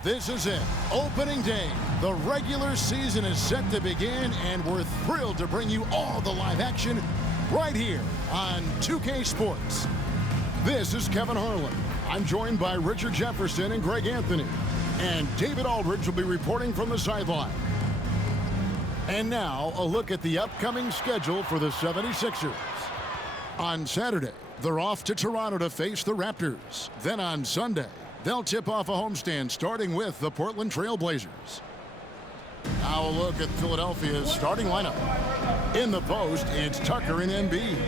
This is it. Opening day. The regular season is set to begin, and we're thrilled to bring you all the live action right here on 2K Sports. This is Kevin Harlan. I'm joined by Richard Jefferson and Greg Anthony. And David Aldridge will be reporting from the sideline. And now, a look at the upcoming schedule for the 76ers. On Saturday, they're off to Toronto to face the Raptors. Then on Sunday, they'll tip off a homestand starting with the Portland Trail Blazers. Now a look at Philadelphia's starting lineup. In the post, it's Tucker and Embiid.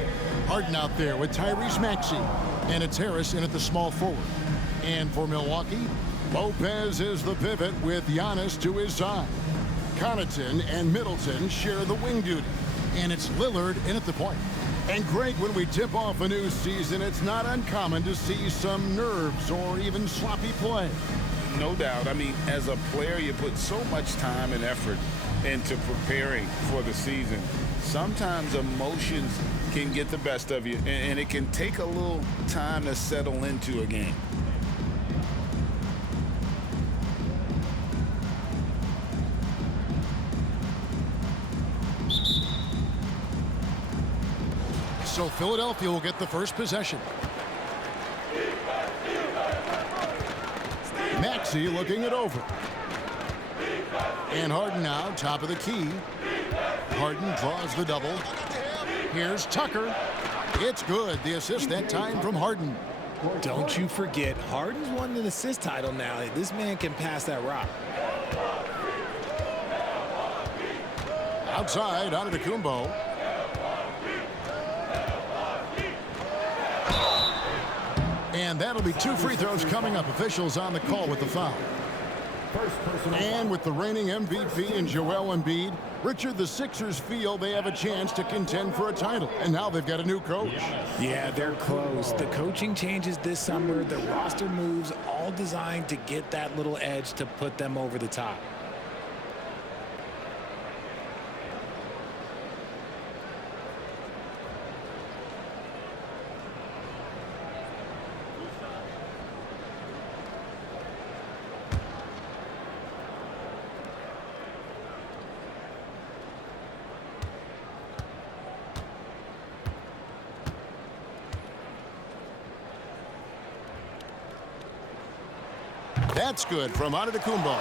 Harden out there with Tyrese Maxey. And it's Harris in at the small forward. And for Milwaukee, Lopez is the pivot with Giannis to his side. Connaughton and Middleton share the wing duty. And it's Lillard in at the point. And Greg, when we tip off a new season, it's not uncommon to see some nerves or even sloppy play. No doubt. I mean, as a player, you put so much time and effort into preparing for the season. Sometimes emotions can get the best of you, and it can take a little time to settle into a game. So Philadelphia will get the first possession. Maxey looking it over. And Harden now, top of the key. Harden draws the double. Here's Tucker. It's good. The assist that time from Harden. Don't you forget, Harden's won an assist title now. This man can pass that rock. Outside, Antetokounmpo. And that'll be 2 free throws coming up. Officials on the call with the foul. And with the reigning MVP in Joel Embiid, Richard, the Sixers feel they have a chance to contend for a title. And now they've got a new coach. Yeah, they're close. The coaching changes this summer. The roster moves, all designed to get that little edge to put them over the top. That's good from Antetokounmpo.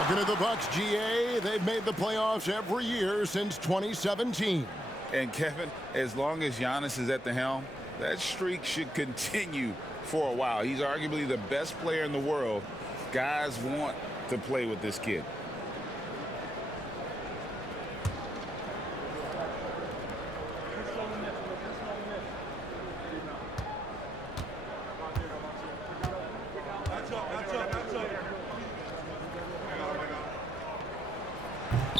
Looking at the Bucks, GA, they've made the playoffs every year since 2017. And Kevin, as long as Giannis is at the helm, that streak should continue for a while. He's arguably the best player in the world. Guys want to play with this kid.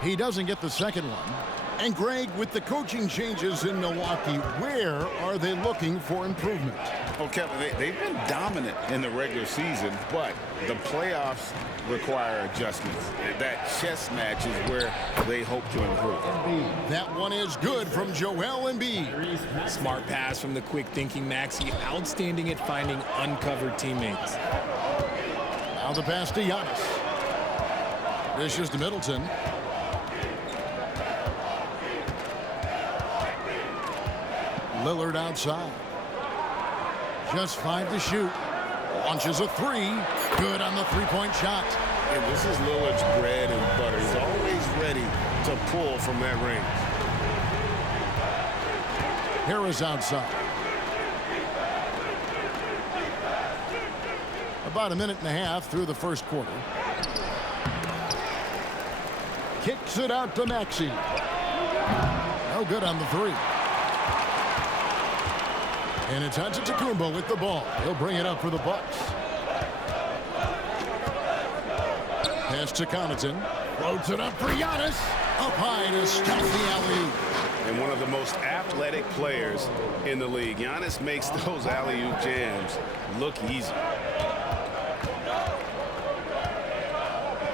He doesn't get the second one. And Greg, with the coaching changes in Milwaukee, where are they looking for improvement? Well, Kevin, they've been dominant in the regular season, but the playoffs require adjustments. That chess match is where they hope to improve. That one is good from Joel Embiid. Smart pass from the quick-thinking Maxey. Outstanding at finding uncovered teammates. Now the pass to Giannis. Dishes to Middleton. Lillard outside. Just 5 to shoot. Launches a 3. Good on the three-point shot. And this is Lillard's bread and butter. He's always ready to pull from that range. Harris outside. About a minute and a half through the first quarter. Kicks it out to Maxey. No good on the 3. And it's Antetokounmpo with the ball. He'll bring it up for the Bucks. Pass to Connaughton. Floats it up for Giannis. Up high to stop the alley-oop. And one of the most athletic players in the league. Giannis makes those alley-oop jams look easy.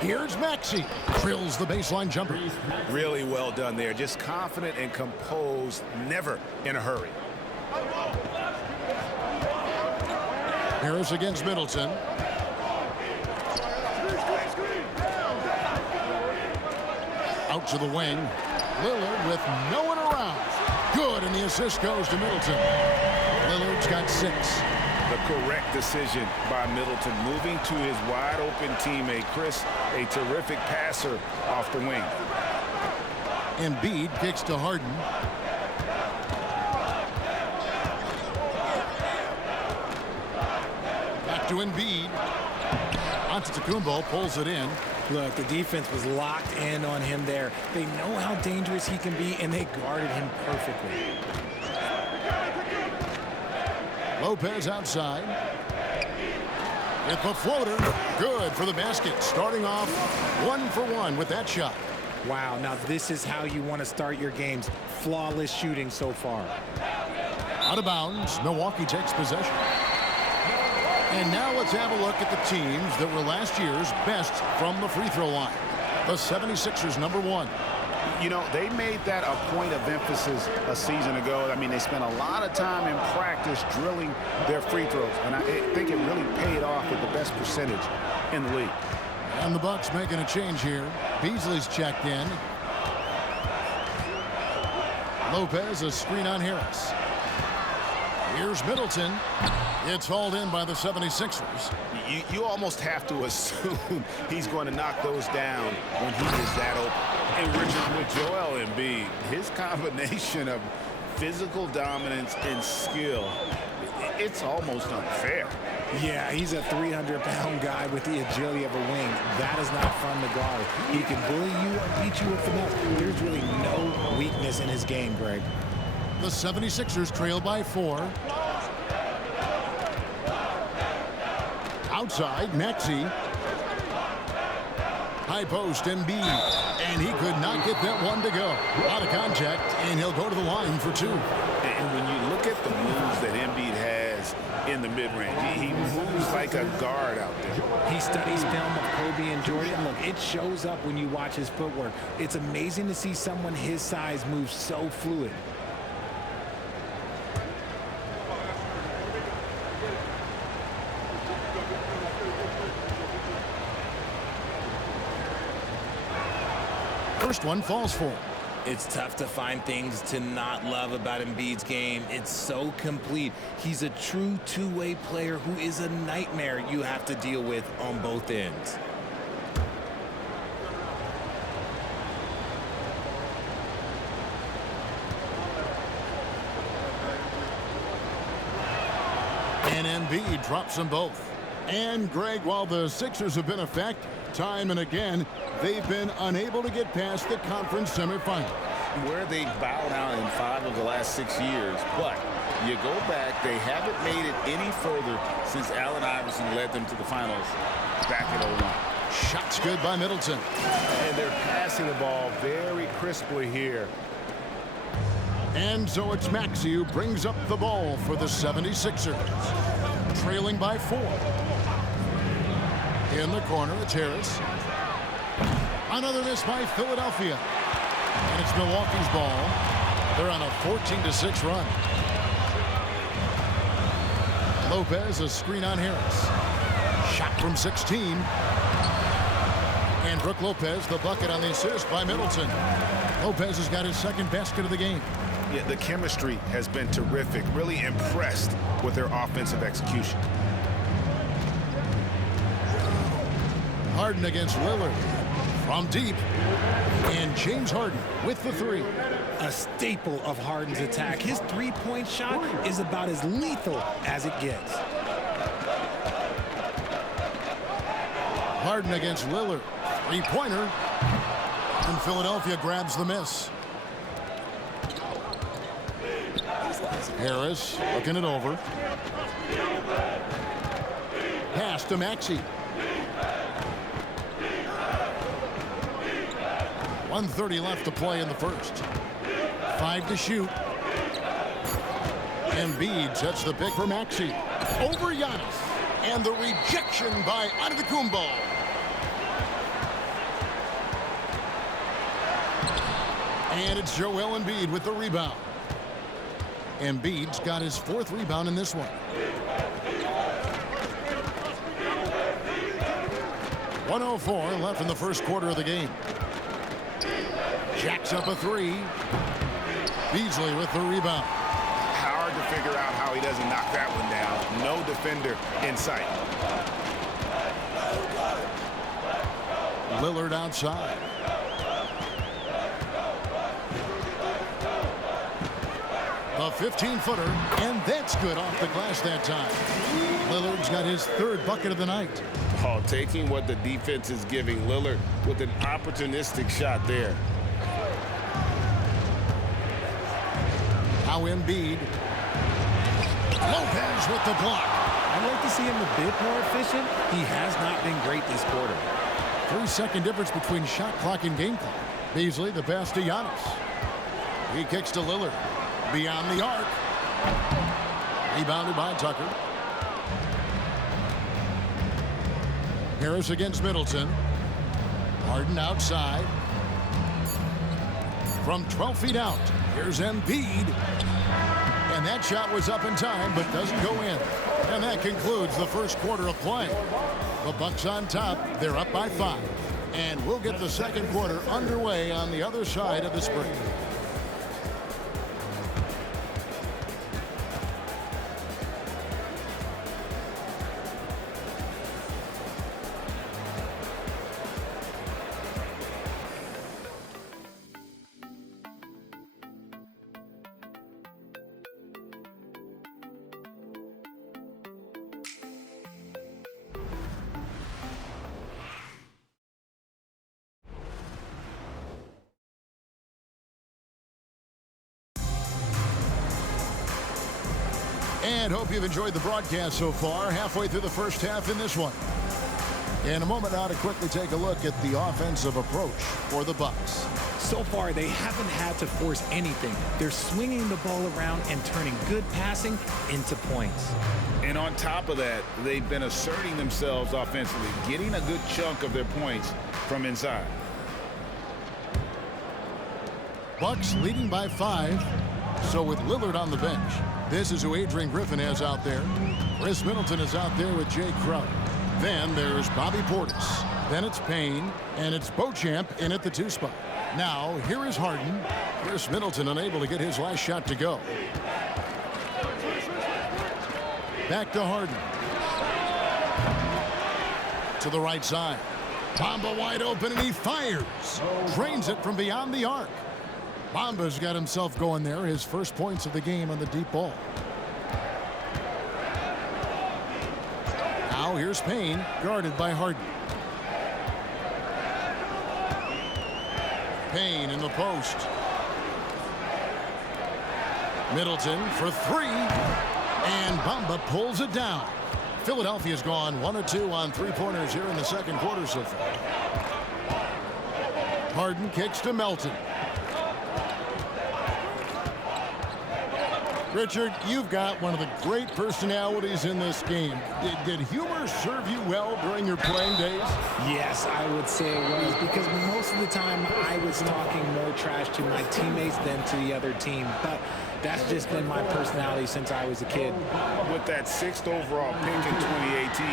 Here's Maxey. Drills the baseline jumper. Really well done there. Just confident and composed. Never in a hurry. Harris against Middleton. to the wing. Lillard with no one around. Good, and the assist goes to Middleton. Lillard's got 6. The correct decision by Middleton, moving to his wide-open teammate, Chris, a terrific passer off the wing. Embiid kicks to Harden. Back to Embiid. Antetokounmpo pulls it in. Look, the defense was locked in on him there. They know how dangerous he can be, and they guarded him perfectly. Lopez outside. With the floater. Good for the basket. Starting off 1 for 1 with that shot. Wow, now this is how you want to start your games. Flawless shooting so far. Out of bounds. Milwaukee takes possession. And now let's have a look at the teams that were last year's best from the free throw line. The 76ers, number 1. You know, they made that a point of emphasis a season ago. I mean, they spent a lot of time in practice drilling their free throws, and I think it really paid off with the best percentage in the league. And the Bucks making a change here. Beasley's checked in. Lopez, a screen on Harris. Here's Middleton. It's hauled in by the 76ers. You almost have to assume he's going to knock those down when he is that open. And Richard, with Joel Embiid, his combination of physical dominance and skill, it's almost unfair. Yeah, he's a 300-pound guy with the agility of a wing. That is not fun to guard. He can bully you or beat you with finesse. There's really no weakness in his game, Greg. The 76ers trail by 4. Outside, Maxey. High post, Embiid. And he could not get that one to go. Out of contact, and he'll go to the line for 2. And when you look at the moves that Embiid has in the mid-range, he moves like a guard out there. He studies film of Kobe and Jordan. Look, it shows up when you watch his footwork. It's amazing to see someone his size move so fluid. First one falls for him. It's tough to find things to not love about Embiid's game. It's so complete. He's a true two-way player who is a nightmare you have to deal with on both ends. And Embiid drops them both. And, Greg, while the Sixers have been a factor time and again, they've been unable to get past the conference semifinal. Where they bowed out in 5 of the last 6 years, but you go back, they haven't made it any further since Allen Iverson led them to the finals back in 01. Shots good by Middleton. And they're passing the ball very crisply here. And so it's Maxey who brings up the ball for the 76ers. Trailing by 4. In the corner, it's Harris. Another miss by Philadelphia. And it's Milwaukee's ball. They're on a 14-6 run. Lopez, a screen on Harris. Shot from 16. And Brook Lopez, the bucket on the assist by Middleton. Lopez has got his second basket of the game. Yeah, the chemistry has been terrific. Really impressed with their offensive execution. Harden against Lillard. From deep. And James Harden with the 3. A staple of Harden's attack. His three-point shot is about as lethal as it gets. Harden against Lillard. 3-pointer. And Philadelphia grabs the miss. Harris looking it over. Pass to Maxey. 1:30 left to play in the first. 5 to shoot. Embiid sets the pick for Maxey. Over Giannis. And the rejection by Antetokounmpo. And it's Joel Embiid with the rebound. Embiid's got his 4th rebound in this one. 1:04 left in the first quarter of the game. Jacks up a three. Beasley with the rebound. Hard to figure out how he doesn't knock that one down. No defender in sight. Lillard outside. A 15-footer, and that's good off the glass that time. Lillard's got his third bucket of the night. Oh, taking what the defense is giving Lillard with an opportunistic shot there. Now Embiid. Lopez with the block. I'd like to see him a bit more efficient. He has not been great this quarter. 3-second difference between shot clock and game clock. Beasley the pass to Giannis. He kicks to Lillard. Beyond the arc. Rebounded by Tucker. Harris against Middleton. Harden outside. From 12 feet out, here's Embiid. And that shot was up in time, but doesn't go in. And that concludes the first quarter of play. The Bucks on top. They're up by 5. And we'll get the second quarter underway on the other side of this break. And hope you've enjoyed the broadcast so far. Halfway through the first half in this one. In a moment now to quickly take a look at the offensive approach for the Bucks. So far, they haven't had to force anything. They're swinging the ball around and turning good passing into points. And on top of that, they've been asserting themselves offensively, getting a good chunk of their points from inside. Bucks leading by 5. So with Lillard on the bench, this is who Adrian Griffin has out there. Chris Middleton is out there with Jay Crowder. Then there's Bobby Portis. Then it's Payne, and it's Beauchamp in at the 2 spot. Now, here is Harden. Chris Middleton unable to get his last shot to go. Back to Harden. To the right side. Bamba wide open, and he fires. Drains it from beyond the arc. Bamba's got himself going there. His first points of the game on the deep ball. Now here's Payne, guarded by Harden. Payne in the post. Middleton for 3. And Bamba pulls it down. Philadelphia's gone 1 of 2 on 3-pointers here in the second quarter so far. Harden kicks to Melton. Richard, you've got one of the great personalities in this game. Did humor serve you well during your playing days? Yes, I would say it was, because most of the time I was talking more trash to my teammates than to the other team. But that's just been my personality since I was a kid. With that 6th overall pick in 2018,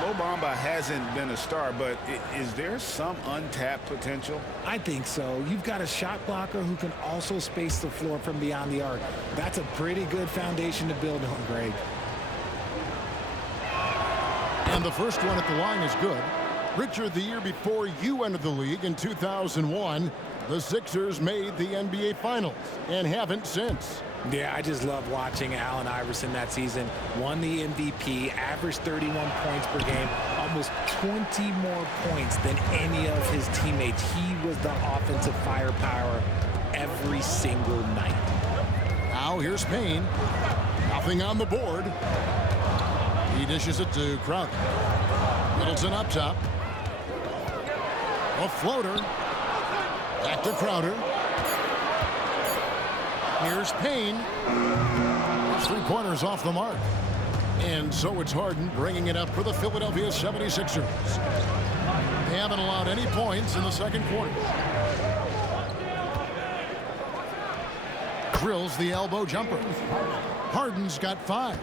Mo Bamba hasn't been a star, but is there some untapped potential? I think so. You've got a shot blocker who can also space the floor from beyond the arc. That's a pretty good foundation to build on, Greg. And the first one at the line is good. Richard, the year before you entered the league in 2001, the Sixers made the NBA Finals and haven't since. Yeah, I just love watching Allen Iverson that season. Won the MVP, averaged 31 points per game, almost 20 more points than any of his teammates. He was the offensive firepower every single night. Now here's Payne. Nothing on the board. He dishes it to Crowder. Middleton up top. A floater. Back to Crowder. Here's Payne. His 3-pointers off the mark. And so it's Harden bringing it up for the Philadelphia 76ers. They haven't allowed any points in the second quarter. Drills the elbow jumper. Harden's got 5.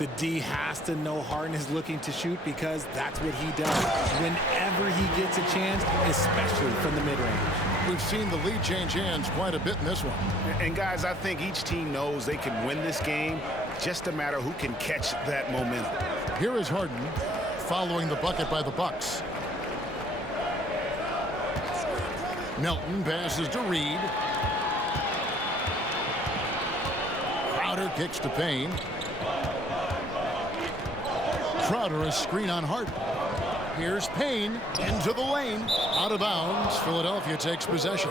The D has to know Harden is looking to shoot because that's what he does whenever he gets a chance, especially from the mid-range. We've seen the lead change hands quite a bit in this one. And guys, I think each team knows they can win this game, just a matter who can catch that momentum. Here is Harden following the bucket by the Bucks. Melton passes to Reed. Crowder kicks to Payne. Crowder a screen on Harden. Here's Payne into the lane. Out of bounds. Philadelphia takes possession.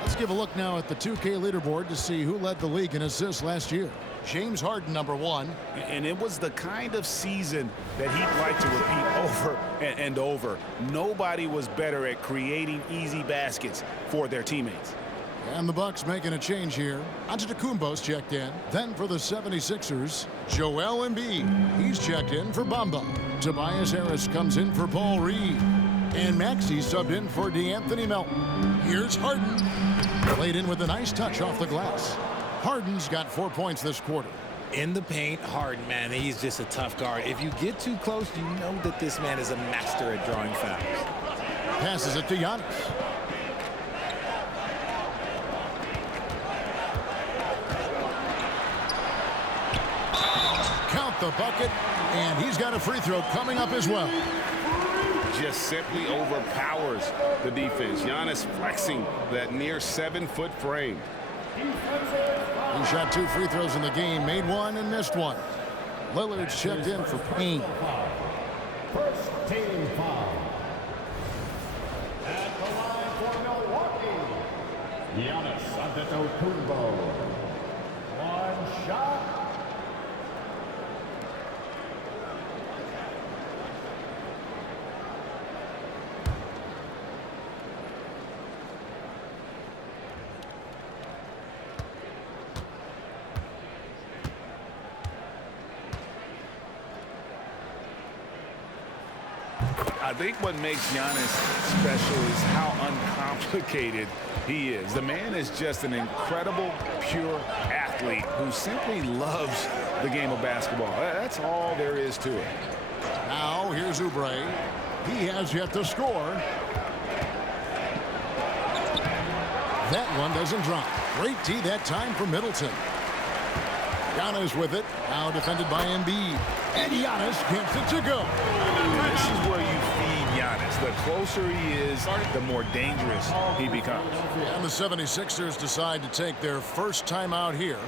Let's give a look now at the 2K leaderboard to see who led the league in assists last year. James Harden, #1. And it was the kind of season that he'd like to repeat over and over. Nobody was better at creating easy baskets for their teammates. And the Bucks making a change here. Antetokounmpo's checked in. Then for the 76ers, Joel Embiid. He's checked in for Bamba. Tobias Harris comes in for Paul Reed. And Maxey subbed in for DeAnthony Melton. Here's Harden. Played in with a nice touch off the glass. Harden's got 4 points this quarter. In the paint, Harden, man, he's just a tough guard. If you get too close, you know that this man is a master at drawing fouls. Passes it to Giannis. Count the bucket, and he's got a free throw coming up as well. Just simply overpowers the defense. Giannis flexing that near 7-foot frame. He shot 2 free throws in the game, made 1 and missed 1. Lillard's checked in for Payne. First team foul. At the line for Milwaukee, Giannis Antetokounmpo. One shot. I think what makes Giannis special is how uncomplicated he is. The man is just an incredible, pure athlete who simply loves the game of basketball. That's all there is to it. Now here's Oubre. He has yet to score. That one doesn't drop. Great D that time for Middleton. Giannis with it. Now defended by Embiid. And Giannis gets it to go. This is where you feed Giannis. The closer he is, the more dangerous he becomes. And the 76ers decide to take their first time out here.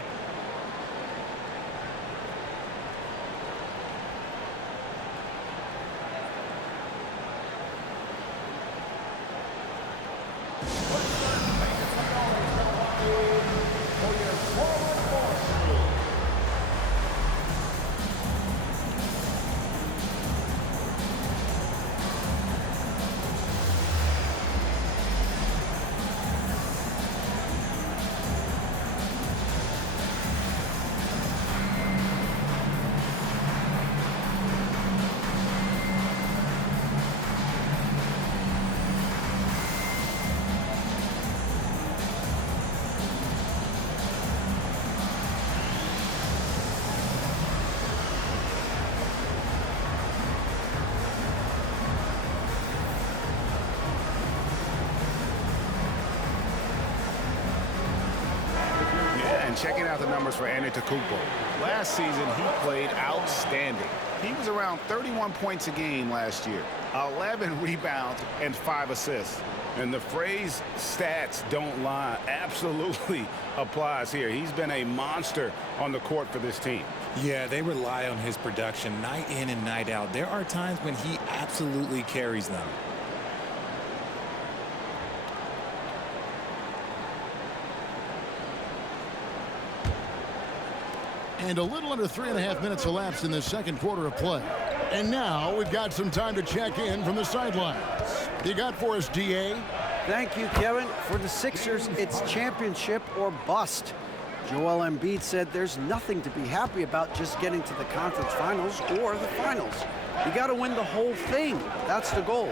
Checking out the numbers for Antetokounmpo. Last season, he played outstanding. He was around 31 points a game last year, 11 rebounds, and 5 assists. And the phrase stats don't lie absolutely applies here. He's been a monster on the court for this team. Yeah, they rely on his production night in and night out. There are times when he absolutely carries them. And a little under 3.5 minutes elapsed in the second quarter of play. And now we've got some time to check in from the sidelines. You got for us, DA? Thank you, Kevin. For the Sixers, it's championship or bust. Joel Embiid said there's nothing to be happy about just getting to the conference finals or the finals. You got to win the whole thing. That's the goal.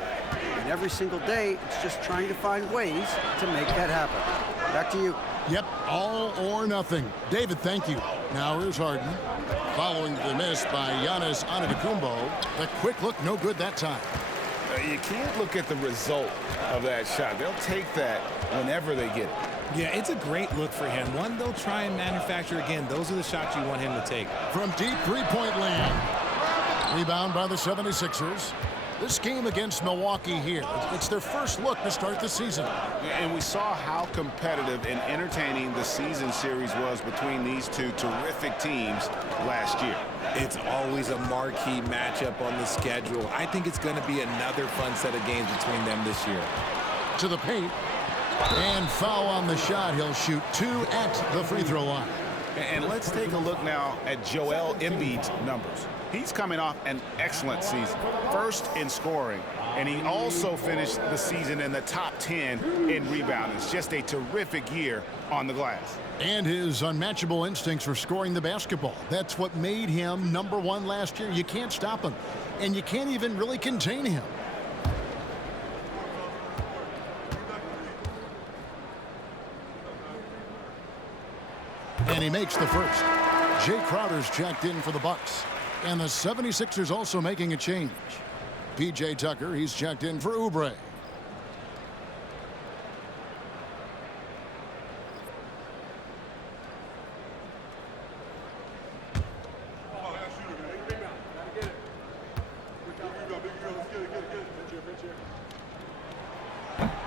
And every single day, it's just trying to find ways to make that happen. Back to you. Yep, all or nothing. David, thank you. Now here's Harden. Following the miss by Giannis Antetokounmpo, the quick look no good that time. You can't look at the result of that shot. They'll take that whenever they get it. Yeah, it's a great look for him. One they'll try and manufacture again. Those are the shots you want him to take. From deep three-point land. Rebound by the 76ers. This game against Milwaukee here, it's their first look to start the season. And we saw how competitive and entertaining the season series was between these two terrific teams last year. It's always a marquee matchup on the schedule. I think it's going to be another fun set of games between them this year. To the paint. And foul on the shot. He'll shoot 2 at the free throw line. And let's take a look now at Joel Embiid's numbers. He's coming off an excellent season. First in scoring, and he also finished the season in the top 10 in rebounding. It's just a terrific year on the glass. And his unmatchable instincts for scoring the basketball. That's what made him #1 last year. You can't stop him, and you can't even really contain him. And he makes the first. Jay Crowder's checked in for the Bucks. And the 76ers also making a change. P.J. Tucker, he's checked in for Oubre.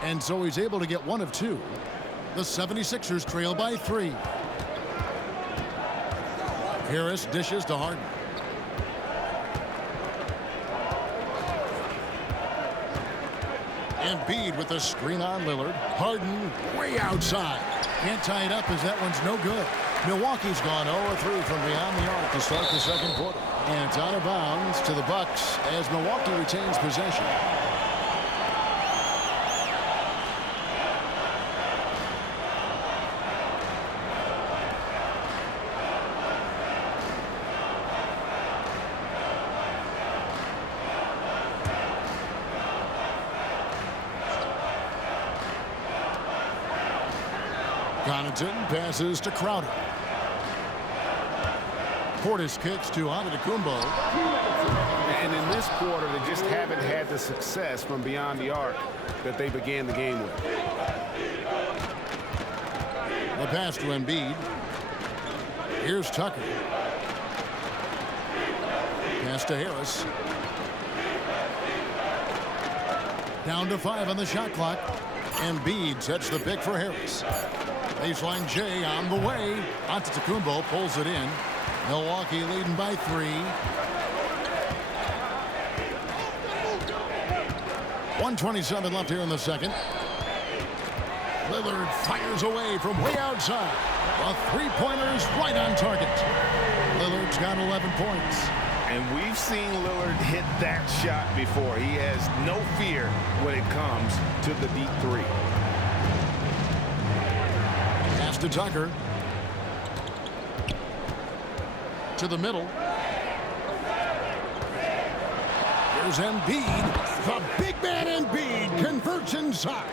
And so he's able to get 1 of 2. The 76ers trail by 3. Harris dishes to Harden. Embiid with a screen on Lillard. Harden way outside. Can't tie it up as that one's no good. Milwaukee's gone 0-3 from beyond the arc to start the second quarter. And it's out of bounds to the Bucks as Milwaukee retains possession. Connaughton passes to Crowder. Portis kicks to Antetokounmpo. And in this quarter, they just haven't had the success from beyond the arc that they began the game with. The pass to Embiid. Here's Tucker. Pass to Harris. Down to 5 on the shot clock. Embiid sets the pick for Harris. Baseline J on the way. Antetokounmpo pulls it in. Milwaukee leading by 3. 1:27 left here in the second. Lillard fires away from way outside. A three-pointer's right on target. Lillard's got 11 points. And we've seen Lillard hit that shot before. He has no fear when it comes to the deep 3. Pass to Tucker. To the middle. Here's Embiid. The big man Embiid converts inside.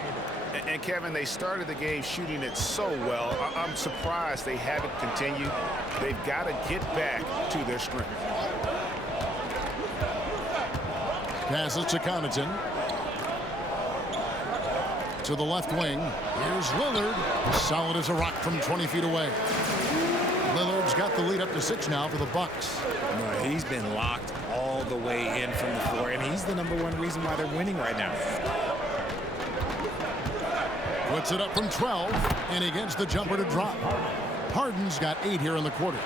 And Kevin, they started the game shooting it so well. I'm surprised they haven't continued. They've got to get back to their strength. Passes to Connaughton. To the left wing. Here's Lillard. Solid as a rock from 20 feet away. Lillard's got the lead up to 6 now for the Bucks. He's been locked all the way in from the floor, and he's the #1 reason why they're winning right now. Puts it up from 12, and he gets the jumper to drop. Harden's got 8 here in the quarter.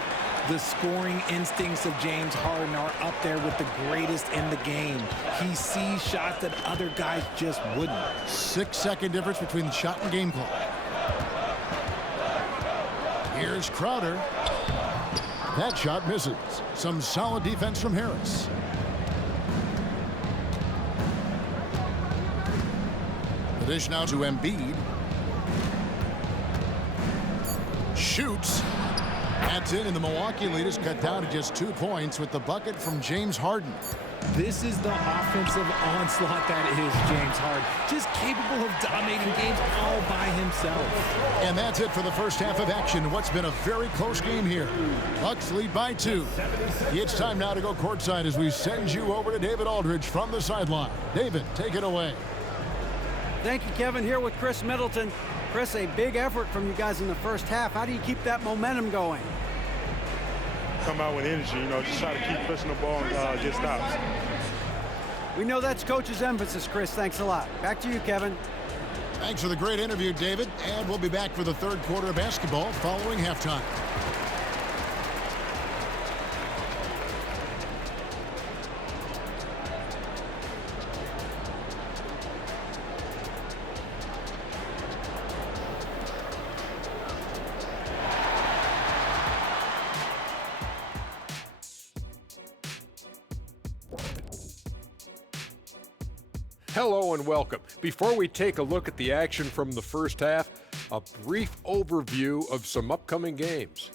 The scoring instincts of James Harden are up there with the greatest in the game. He sees shots that other guys just wouldn't. 6-second difference between the shot and game clock. Here's Crowder. That shot misses. Some solid defense from Harris. The dish now to Embiid. Shoots. That's in, and the Milwaukee lead is cut down to just 2 points with the bucket from James Harden. This is the offensive onslaught that is James Harden. Just capable of dominating games all by himself. And that's it for the first half of action. What's been a very close game here. Bucks lead by 2. It's time now to go courtside as we send you over to David Aldridge from the sideline. David, take it away. Thank you, Kevin. Here with Chris Middleton. Chris, a big effort from you guys in the first half. How do you keep that momentum going? Come out with energy, just try to keep pushing the ball and get stops. We know that's Coach's emphasis, Chris. Thanks a lot. Back to you, Kevin. Thanks for the great interview, David. And we'll be back for the third quarter of basketball following halftime. Hello and welcome. Before we take a look at the action from the first half, a brief overview of some upcoming games.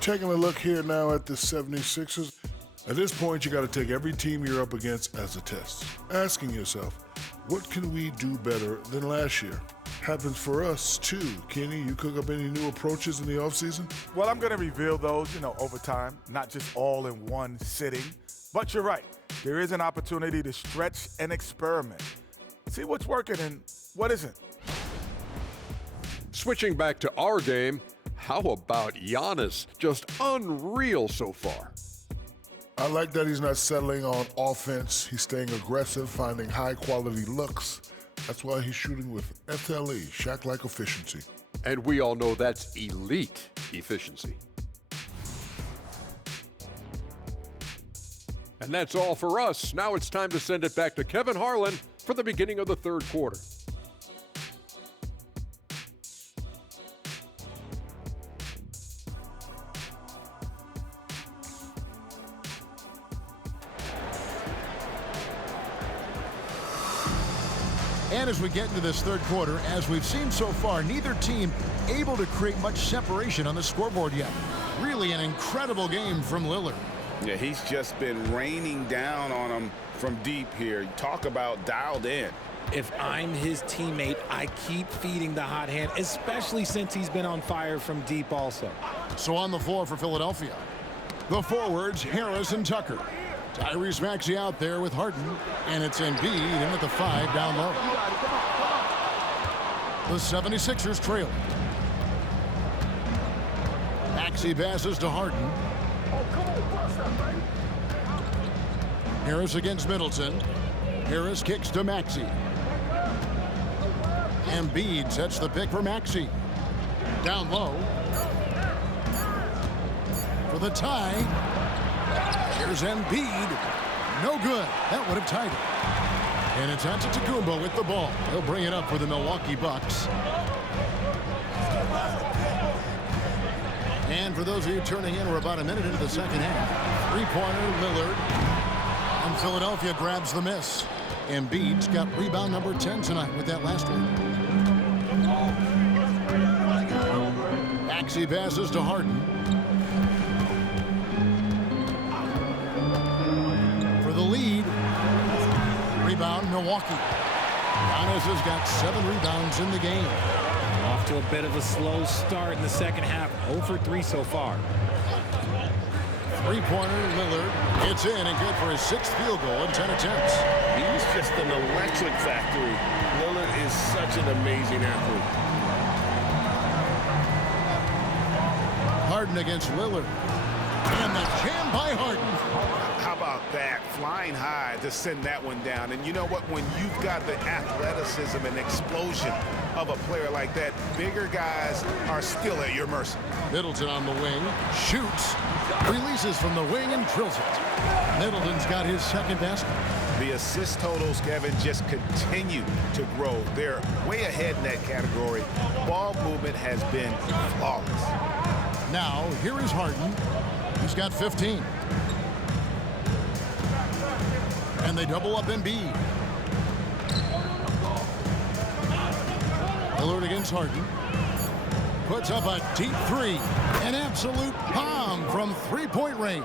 Taking a look here now at the 76ers. At this point, you got to take every team you're up against as a test. Asking yourself, what can we do better than last year? Happens for us too. Kenny, you cook up any new approaches in the offseason? Well, I'm going to reveal those, over time, not just all in one sitting. But you're right. There is an opportunity to stretch and experiment. See what's working and what isn't. Switching back to our game, how about Giannis? Just unreal so far. I like that he's not settling on offense. He's staying aggressive, finding high-quality looks. That's why he's shooting with FLE, Shaq-like efficiency. And we all know that's elite efficiency. And that's all for us. Now it's time to send it back to Kevin Harlan for the beginning of the third quarter. And as we get into this third quarter, as we've seen so far, neither team able to create much separation on the scoreboard yet. Really an incredible game from Lillard. Yeah, he's just been raining down on him from deep here. Talk about dialed in. If I'm his teammate, I keep feeding the hot hand, especially since he's been on fire from deep also. So on the floor for Philadelphia, the forwards, Harris and Tucker. Tyrese Maxey out there with Harden, and it's Embiid in at the 5 down low. The 76ers trail. Maxey passes to Harden. Harris against Middleton. Harris kicks to Maxey. Embiid sets the pick for Maxey. Down low. For the tie. Here's Embiid. No good. That would have tied it. And it's Antetokounmpo with the ball. He'll bring it up for the Milwaukee Bucks. And for those of you turning in, we're about a minute into the second half. Three-pointer, Lillard. And Philadelphia grabs the miss. Embiid's got rebound number 10 tonight with that last one. Maxey passes to Harden. For the lead. Rebound, Milwaukee. Giannis has got 7 rebounds in the game. Off to a bit of a slow start in the second half. 0 for 3 so far. Three-pointer, Lillard. It's in and good for his 6th field goal in 10 attempts. He's just an electric factory. Lillard is such an amazing athlete. Harden against Lillard. And the jam by Harden. How about that? Flying high to send that one down. And you know what? When you've got the athleticism and explosion of a player like that, bigger guys are still at your mercy. Middleton on the wing. Shoots. Releases from the wing and drills it. Middleton's got his 2nd basket. The assist totals, Kevin, just continue to grow. They're way ahead in that category. Ball movement has been flawless. Now, here is Harden. He's got 15. And they double up Embiid. Lillard against Harden. Puts up a deep 3. An absolute bomb from 3-point range.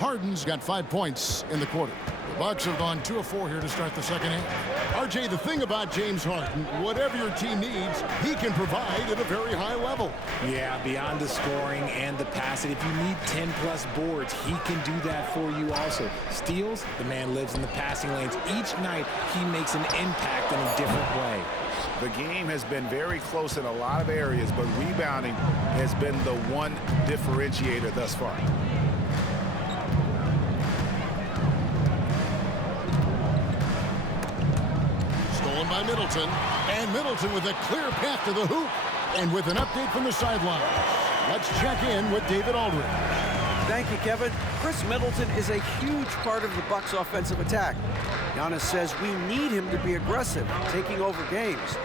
Harden's got 5 points in the quarter. The Bucks have gone 2 of 4 here to start the second half. RJ, the thing about James Harden, whatever your team needs, he can provide at a very high level. Yeah, beyond the scoring and the passing, if you need 10-plus boards, he can do that for you also. Steals, the man lives in the passing lanes. Each night, he makes an impact in a different way. The game has been very close in a lot of areas, but rebounding has been the one differentiator thus far. Stolen by Middleton, and Middleton with a clear path to the hoop. And with an update from the sideline, let's check in with David Aldridge. Thank you, Kevin. Chris Middleton is a huge part of the Bucks' offensive attack. Giannis says we need him to be aggressive, taking over games.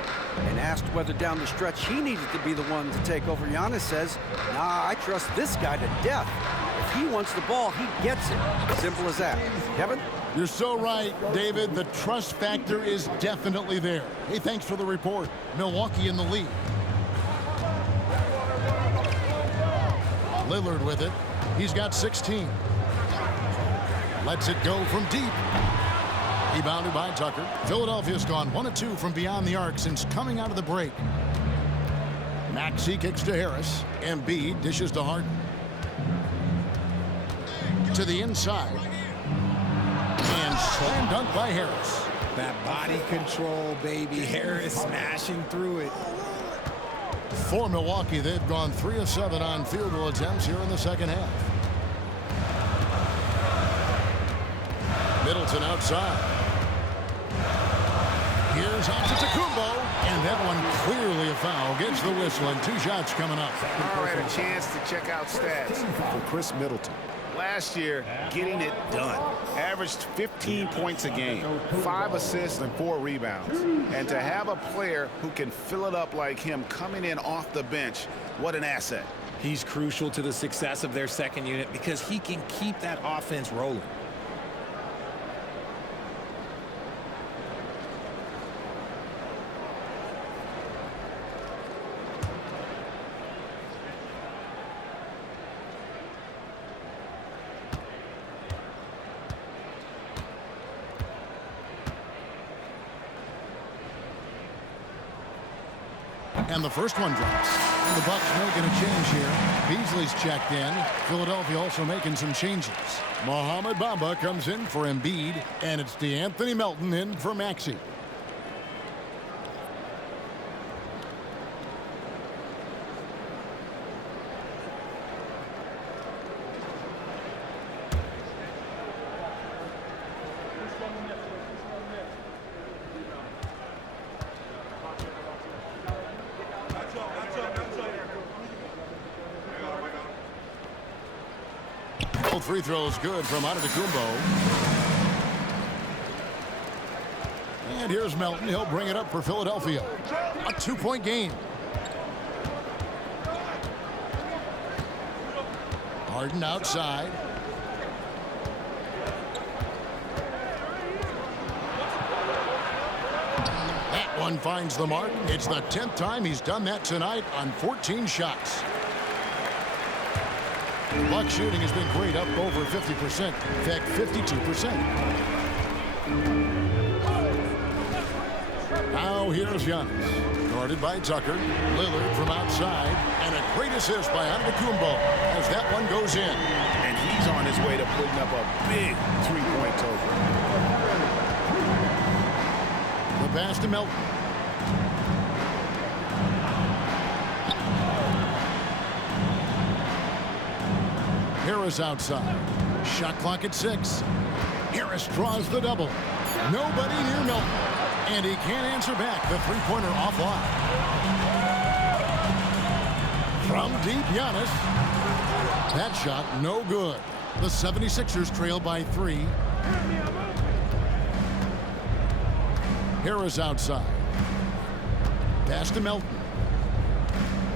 And asked whether down the stretch he needed to be the one to take over, Giannis says, nah, I trust this guy to death. If he wants the ball, he gets it. Simple as that. Kevin? You're so right, David. The trust factor is definitely there. Hey, thanks for the report. Milwaukee in the lead. Lillard with it. He's got 16. Lets it go from deep. Rebounded by Tucker. Philadelphia's gone 1 of 2 from beyond the arc since coming out of the break. Maxey kicks to Harris. Embiid dishes to Harden. To the inside. And slam dunk by Harris. That body control, baby. Harris smashing through it. For Milwaukee, they've gone 3 of 7 on field goal attempts here in the second half. Middleton outside. Here's Antetokounmpo, and that one clearly a foul. Gets the whistle, and 2 shots coming up. All right, a chance to check out stats for Chris Middleton. Last year, getting it done. Averaged 15 points a game, 5 assists and 4 rebounds. And to have a player who can fill it up like him coming in off the bench, what an asset. He's crucial to the success of their second unit because he can keep that offense rolling. And the first one drops. And the Bucks making a change here. Beasley's checked in. Philadelphia also making some changes. Mohamed Bamba comes in for Embiid, and it's DeAnthony Melton in for Maxey. Free throws good from Antetokounmpo. And here's Melton. He'll bring it up for Philadelphia. A 2-point game. Harden outside. That one finds the mark. It's the 10th time he's done that tonight on 14 shots. Buck shooting has been great, up over 50%. In fact, 52%. Now here's Giannis. Guarded by Tucker. Lillard from outside. And a great assist by Antetokounmpo as that one goes in. And he's on his way to putting up a big 3-point total. The pass to Melton. Harris outside. Shot clock at 6. Harris draws the double. Nobody near Melton. And he can't answer back. The 3-pointer offline. From deep, Giannis. That shot no good. The 76ers trail by 3. Harris outside. Pass to Melton.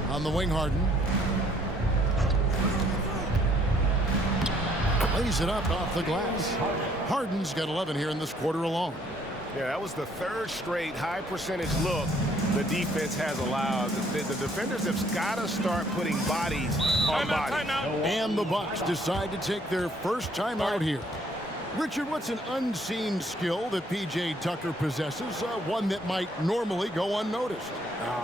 On the wing, Harden. Lays it up off the glass. Harden's got 11 here in this quarter alone. Yeah, that was the 3rd straight high percentage look the defense has allowed. The defenders have got to start putting bodies on bodies. And the Bucks decide to take their first timeout here. Richard, what's an unseen skill that P.J. Tucker possesses, one that might normally go unnoticed?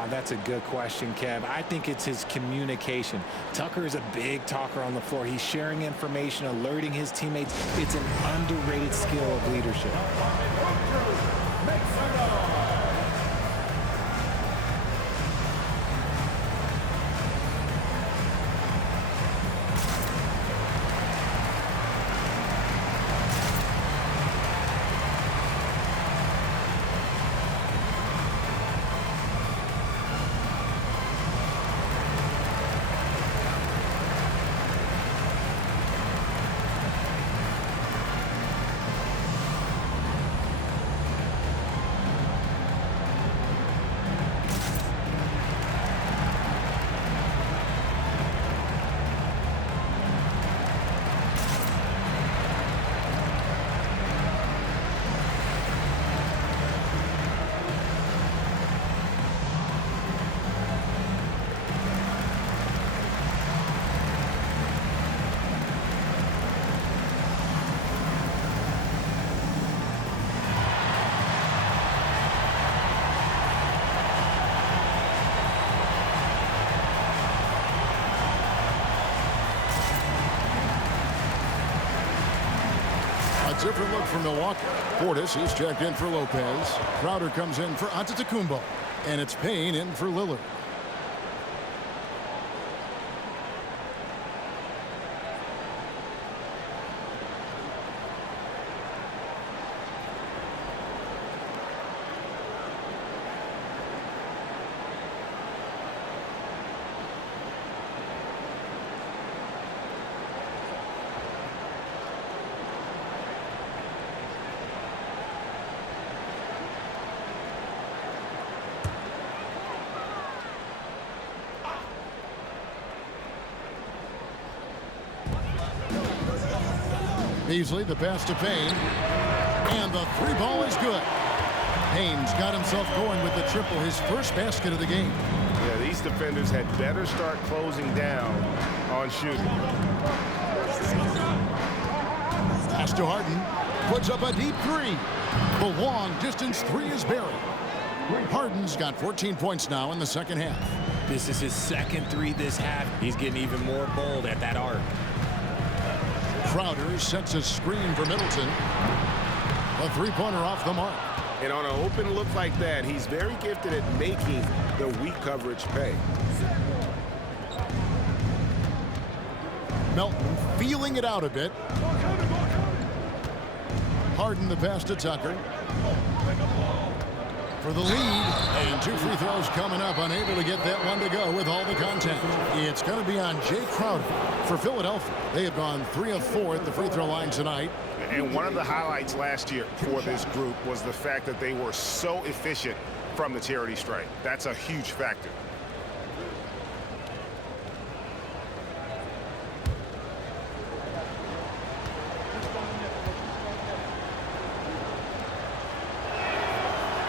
That's a good question, Kev. I think it's his communication. Tucker is a big talker on the floor. He's sharing information, alerting his teammates. It's an underrated skill of leadership. Different look for Milwaukee. Portis, he's checked in for Lopez. Crowder comes in for Antetokounmpo. And it's Payne in for Lillard. Beasley, the pass to Payne. And the three ball is good. Payne's got himself going with the triple, his first basket of the game. Yeah, these defenders had better start closing down on shooting. Pass to Harden. Puts up a deep three. The long distance three is buried. Harden's got 14 points now in the second half. This is his second three this half. He's getting even more bold at that arc. Crowder sets a screen for Middleton. A three-pointer off the mark. And on an open look like that, he's very gifted at making the weak coverage pay. Melton feeling it out a bit. Harden the pass to Tucker. For the lead, and two free throws coming up, unable to get that one to go with all the contact. It's going to be on Jay Crowder for Philadelphia. They have gone 3 of 4 at the free throw line tonight. And one of the highlights last year for this group was the fact that they were so efficient from the charity stripe. That's a huge factor.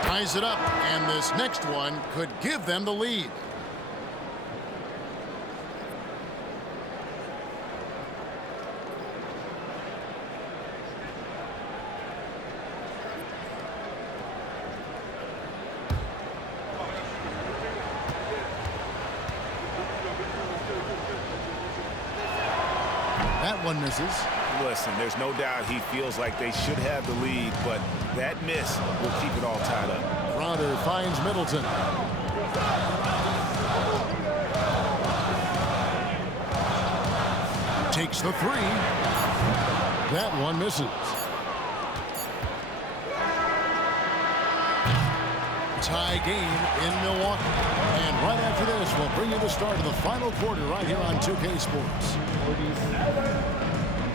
Ties it up, and this next one could give them the lead. That one misses. Listen, there's no doubt he feels like they should have the lead, but that miss will keep it all tied up. Crowder finds Middleton. Takes the three. That one misses. Tie game in Milwaukee. And right after this, we'll bring you the start of the final quarter right here on 2K Sports. 47,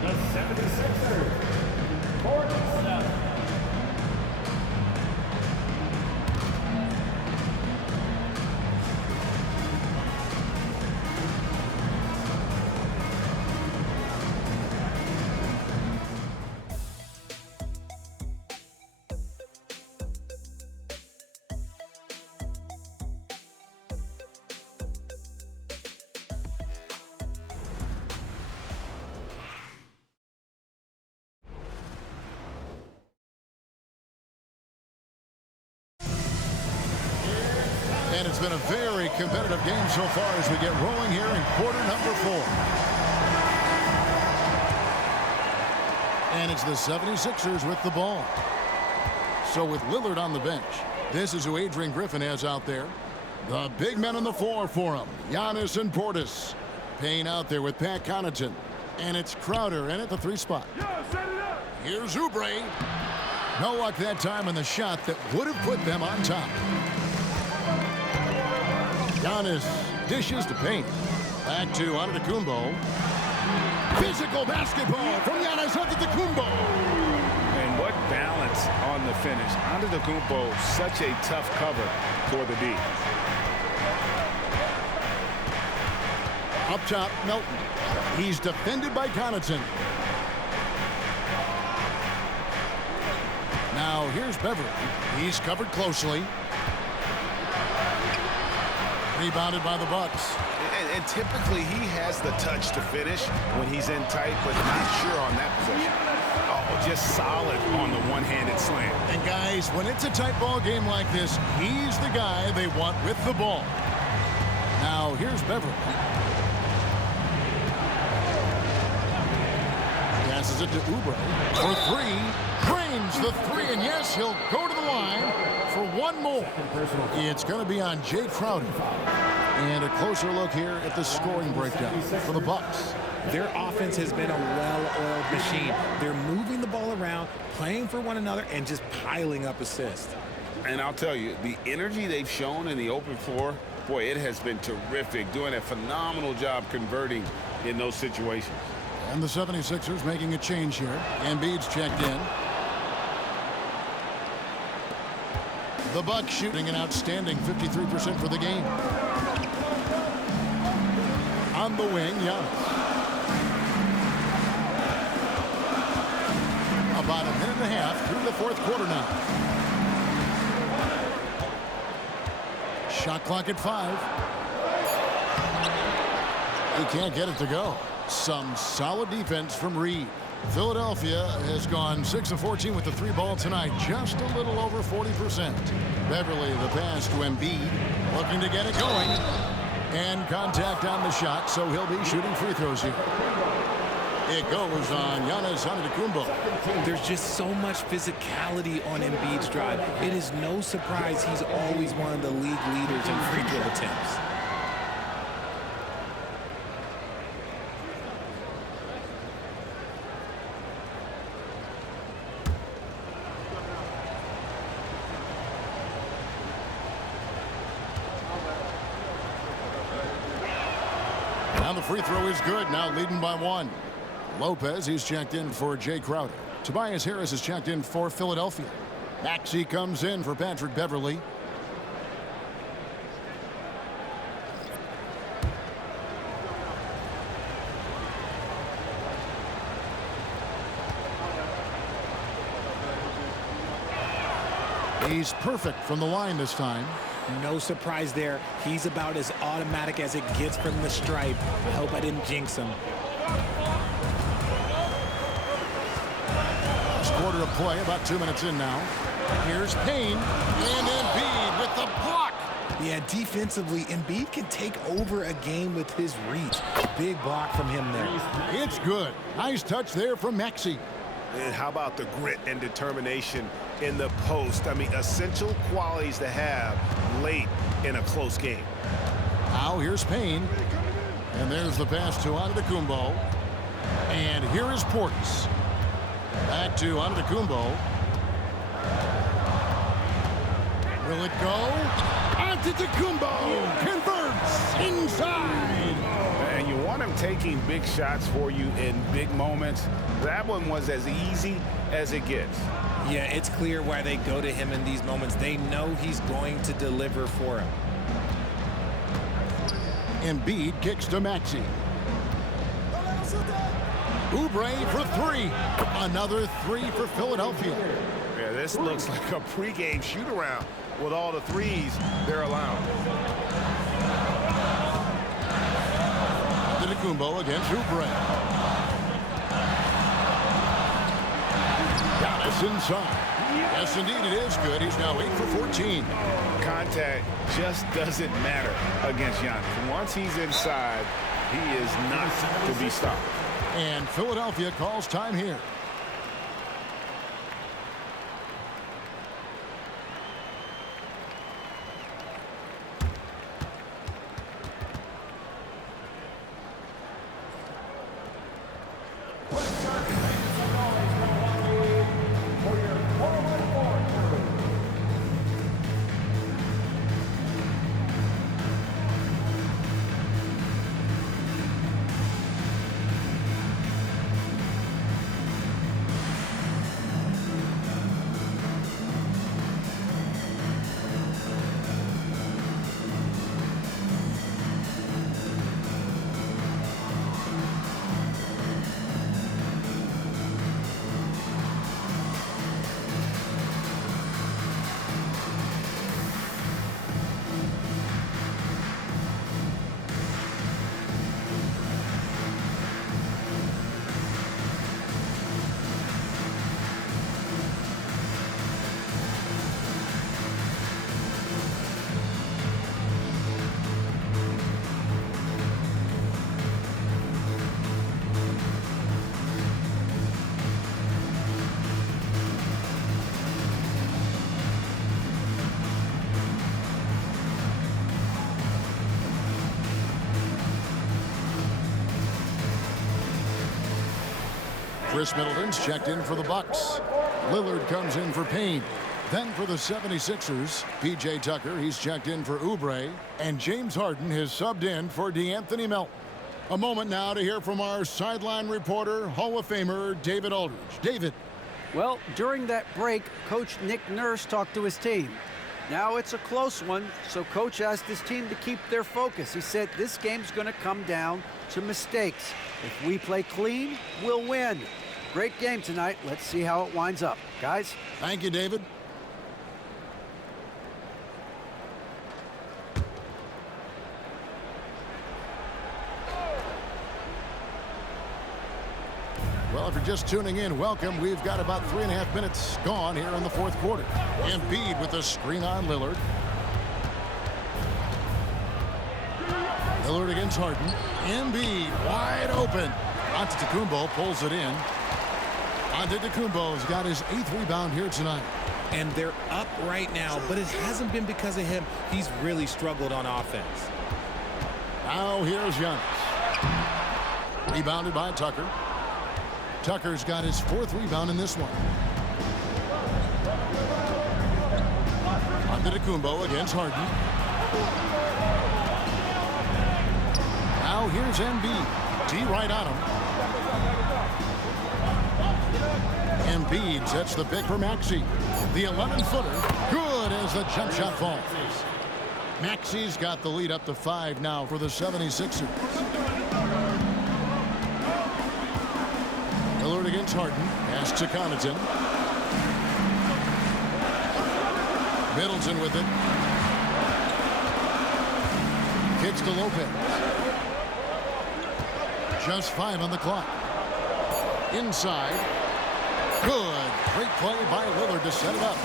the 76ers, 47. it's been a very competitive game so far as we get rolling here in quarter number 4. And it's the 76ers with the ball. So with Lillard on the bench, this is who Adrian Griffin has out there. The big men on the floor for him, Giannis and Portis. Payne out there with Pat Connaughton. And it's Crowder in at the 3 spot. Here's Oubre. No luck that time in the shot that would have put them on top. Giannis dishes to Payne. Back to Antetokounmpo. Physical basketball from Giannis Antetokounmpo. And what balance on the finish. Antetokounmpo, such a tough cover for the D. Up top, Melton. He's defended by Connaughton. Now here's Beverly. He's covered closely. Rebounded by the Bucks. And typically he has the touch to finish when he's in tight, but not sure on that possession. Oh, just solid on the one-handed slam. And guys, when it's a tight ball game like this, he's the guy they want with the ball. Now here's Beverly. Passes it to Oubre for 3. Drains the 3, and yes, he'll go to the line for one more. It's going to be on Jay Crowder. And a closer look here at the scoring breakdown for the Bucks. Their offense has been a well-oiled machine. They're moving the ball around, playing for one another, and just piling up assists. And I'll tell you, the energy they've shown in the open floor, boy, it has been terrific. Doing a phenomenal job converting in those situations. And the 76ers making a change here. Embiid's checked in. The Bucks shooting an outstanding 53% for the game. On the wing, Giannis. About a minute and a half through the 4th quarter now. Shot clock at 5. He can't get it to go. Some solid defense from Reed. Philadelphia has gone 6 of 14 with the 3 ball tonight, just a little over 40%. Beverly, the pass to Embiid, looking to get it going. And contact on the shot, so he'll be shooting free throws here. It goes on Giannis Antetokounmpo. There's just so much physicality on Embiid's drive. It is no surprise he's always one of the league leaders in free throw attempts. Now the free throw is good, now leading by 1. Lopez, he's checked in for Jay Crowder. Tobias Harris is checked in for Philadelphia. Maxey comes in for Patrick Beverly. He's perfect from the line this time. No surprise there. He's about as automatic as it gets from the stripe. I hope I didn't jinx him. Last quarter of play, about 2 minutes in now. Here's Payne, and Embiid with the block. Yeah, defensively, Embiid can take over a game with his reach. Big block from him there. It's good. Nice touch there from Maxey. And how about the grit and determination in the post? I mean, essential qualities to have late in a close game. Now here's Payne. And there's the pass to Antetokounmpo. And here is Portis. Back to Antetokounmpo. Will it go? Antetokounmpo converts inside. And you want him taking big shots for you in big moments. That one was as easy as it gets. Yeah, it's clear why they go to him in these moments. They know he's going to deliver for him. Embiid kicks to Maxey. Oubre for 3. Another 3 for Philadelphia. Yeah, this looks like a pregame shoot-around with all the threes they're allowing. Antetokounmpo against Oubre. Giannis inside. Yes, indeed, it is good. He's now 8 for 14. Contact just doesn't matter against Giannis. Once he's inside, he is not to be stopped. And Philadelphia calls time here. Chris Middleton's checked in for the Bucks. Lillard comes in for Payne. Then for the 76ers, P.J. Tucker, he's checked in for Oubre. And James Harden has subbed in for DeAnthony Melton. A moment now to hear from our sideline reporter, Hall of Famer David Aldridge. David. Well, during that break, Coach Nick Nurse talked to his team. Now it's a close one, so Coach asked his team to keep their focus. He said this game's going to come down to mistakes. If we play clean, we'll win. Great game tonight. Let's see how it winds up. Guys? Thank you, David. Well, if you're just tuning in, welcome. We've got about 3.5 minutes gone here in the fourth quarter. Embiid with a screen on Lillard. Lillard against Harden. Embiid wide open. Antetokounmpo pulls it in. Antetokounmpo's got his 8th rebound here tonight. And they're up right now, but it hasn't been because of him. He's really struggled on offense. Now here's Giannis. Rebounded by Tucker. Tucker's got his 4th rebound in this one. Antetokounmpo against Harden. Now here's Embiid. D right on him. Embiid sets the pick for Maxey. The 11-footer. Good as the jump shot falls. Maxey's got the lead up to 5 now for the 76ers. Lillard against Harden. Pass to Connaughton. Middleton with it. Kicks to Lopez. Just 5 on the clock. Inside. Good. Great play by Lillard to set it up.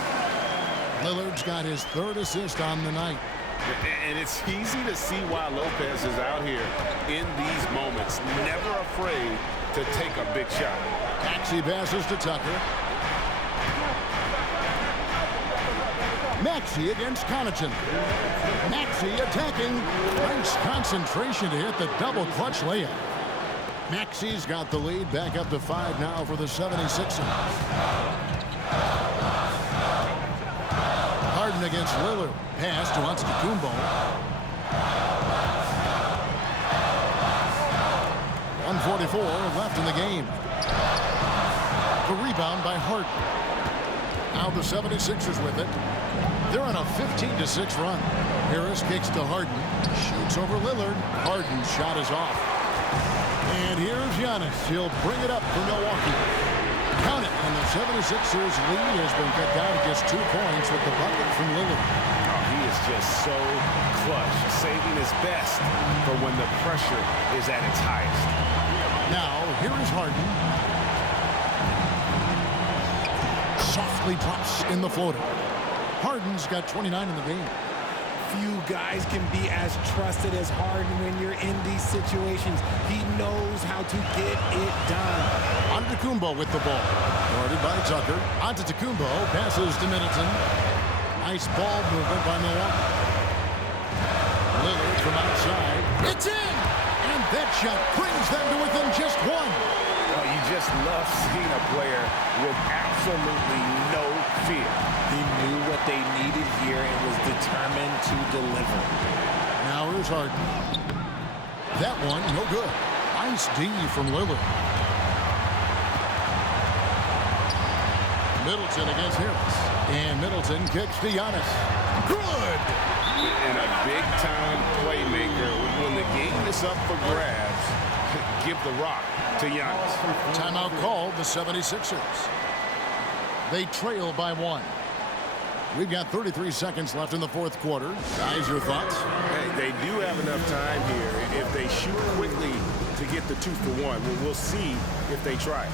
Lillard's got his 3rd assist on the night. And it's easy to see why Lopez is out here in these moments. Never afraid to take a big shot. Maxey passes to Tucker. Maxey against Connaughton. Maxey attacking. Nice concentration to hit the double clutch layup. Maxey's got the lead back up to 5 now for the 76ers. Harden against Lillard. Pass to Antetokounmpo. 1:44 left in the game. The rebound by Harden. Now the 76ers with it. They're on a 15-6 run. Harris kicks to Harden. Shoots over Lillard. Harden's shot is off. And here's Giannis. He'll bring it up for Milwaukee. Count it. And the 76ers lead has been cut down to just 2 points with the bucket from Lillard. Oh, he is just so clutch, saving his best for when the pressure is at its highest. Now, here is Harden. Soft quickly drops in the floater. Harden's got 29 in the game. Few guys can be as trusted as Harden when you're in these situations. He knows how to get it done. Antetokounmpo with the ball. Guarded by Tucker. Antetokounmpo passes to Middleton. Nice ball movement by Milwaukee. Lillard from outside. It's in! And that shot brings them to within just one. Oh, you just love seeing a player with absolutely no fear. He knew what they needed here and was determined to deliver. Now here's Harden. That one, no good. Nice D from Lillard. Middleton against Harris. And Middleton kicks to Giannis. Good! And a big-time playmaker. When the game is up for grabs, give the rock to Giannis. Timeout called the 76ers. They trail by 1. We've got 33 seconds left in the fourth quarter. Guys, your thoughts? Hey, they do have enough time here. If they shoot quickly to get the 2-for-1, we'll see if they try.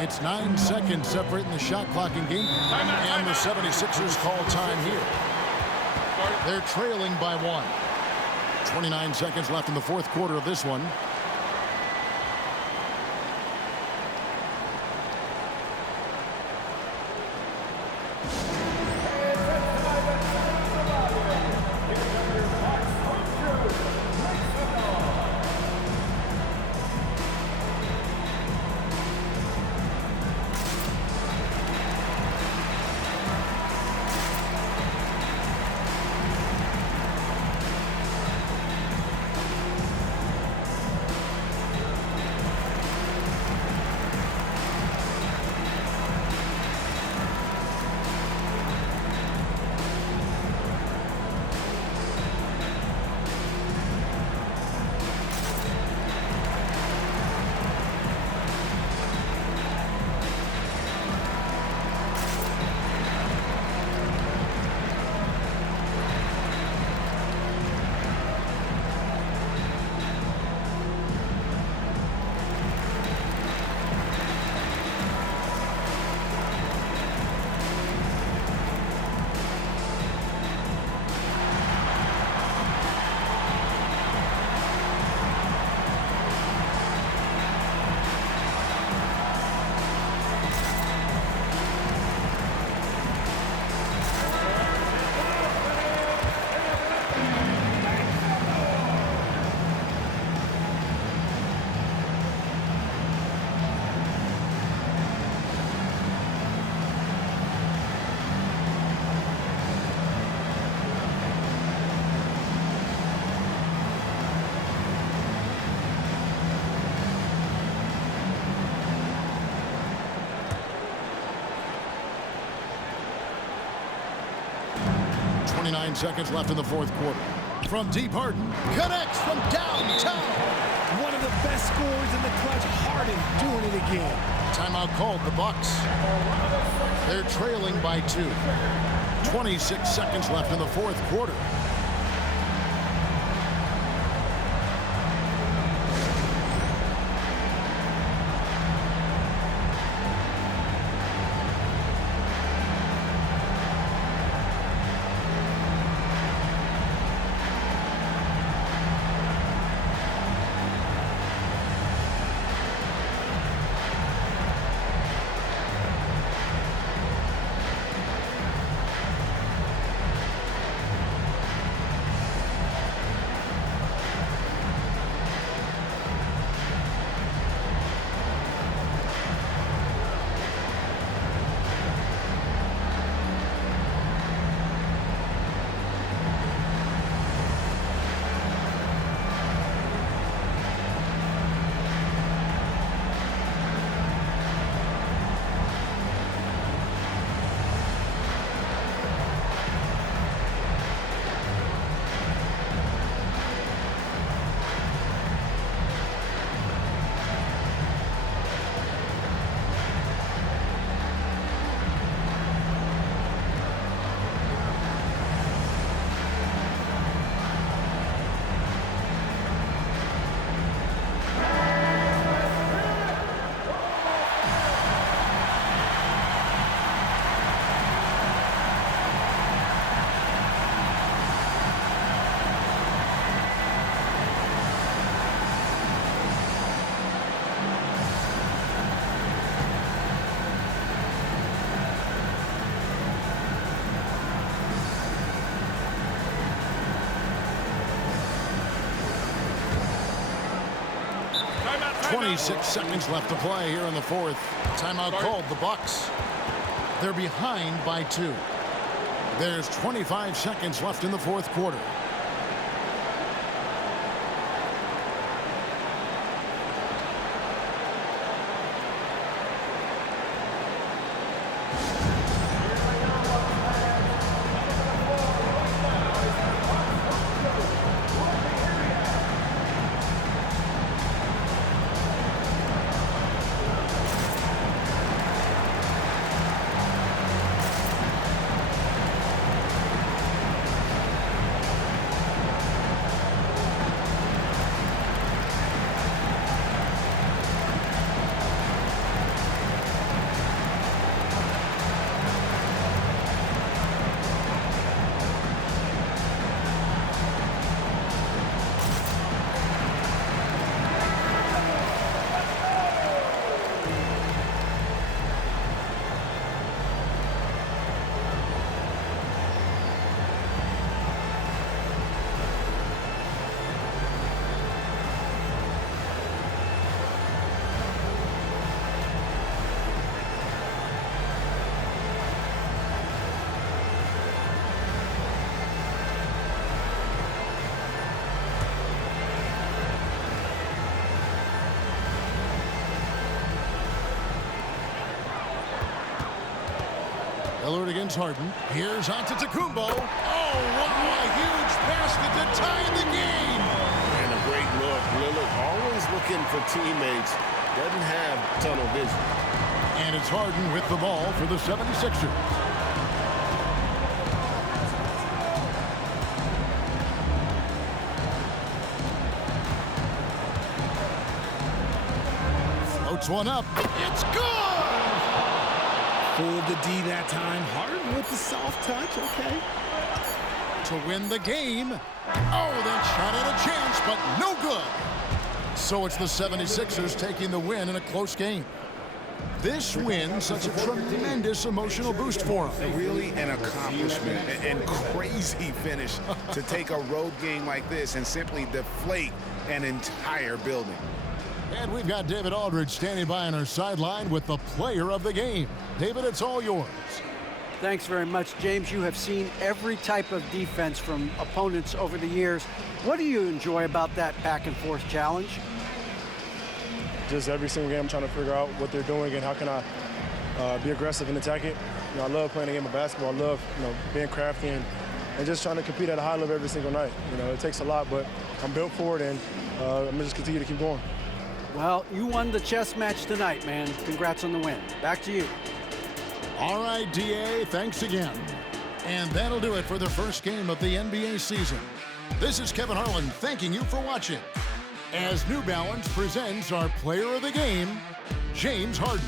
It's 9 seconds separating the shot clock and game. And the 76ers call time here. They're trailing by 1. 29 seconds left in the fourth quarter of this one. Seconds left in the fourth quarter. From deep, Harden connects from downtown. One of the best scorers in the clutch. Harden doing it again. Timeout called the Bucks. They're trailing by 2. 26 seconds left in the fourth quarter. 26 seconds left to play here in the fourth. Timeout called, the Bucks. They're behind by 2. There's 25 seconds left in the fourth quarter. Lillard against Harden. Here's Antetokounmpo. Oh, wow, a huge basket to tie the game. And a great look. Lillard always looking for teammates. Doesn't have tunnel vision. And it's Harden with the ball for the 76ers. Floats one up. It's good! Fooled the D that time. Harden with the soft touch. Okay. To win the game. Oh, that shot had a chance, but no good. So it's the 76ers taking the win in a close game. This win, such a tremendous emotional boost for them. Really an accomplishment and crazy finish to take a road game like this and simply deflate an entire building. And we've got David Aldridge standing by on our sideline with the player of the game. David, it's all yours. Thanks very much, James. You have seen every type of defense from opponents over the years. What do you enjoy about that back and forth challenge? Just every single game I'm trying to figure out what they're doing and how can I be aggressive and attack it. You know, I love playing a game of basketball. I love, being crafty and just trying to compete at a high level every single night. It takes a lot, but I'm built for it, and I'm going to just continue to keep going. Well, you won the chess match tonight, man. Congrats on the win. Back to you. All right, DA, thanks again. And that'll do it for the first game of the NBA season. This is Kevin Harlan thanking you for watching as New Balance presents our player of the game, James Harden.